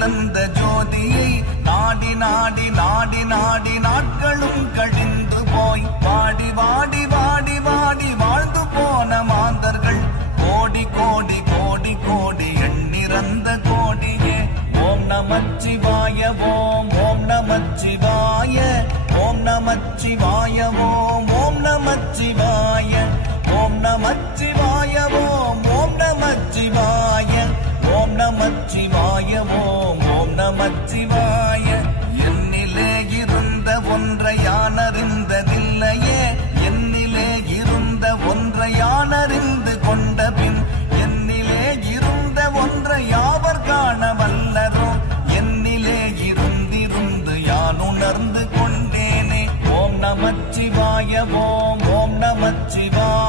புலந்த ஜோதியை நாடி நாடி நாடி நாடி நாட்களும் கழிந்து போய் வாடி வாடி வாடி வாடி வாழ்ந்து போன மாந்தர்கள் கோடி கோடி கோடி கோடி எண்ணிறந்த கோடியே. ஓம் நமச்சிவாய ஓம் ஓம் நமச்சிவாய ஓம் நமச்சிவாய ஓம் ஓம் நமச்சிவாய ஓம் நமச்சிவாய ஓம் ஓம் நமச்சிவாய ஓம் நமச்சிவாய ஓம் ஓம் நமச்சிவாய. என்னிலே இருந்த ஒன்றை யானறிந்ததில்லையே, என்னிலே இருந்த ஒன்றை யானறிந்து கொண்ட பின் என்னிலே இருந்த ஒன்றை யாவர் காண வல்லரோ, என்னிலே இருந்திருந்து யான் உணர்ந்து கொண்டேனே. ஓம் நமச்சிவாய ஓம் ஓம் நமச்சிவாய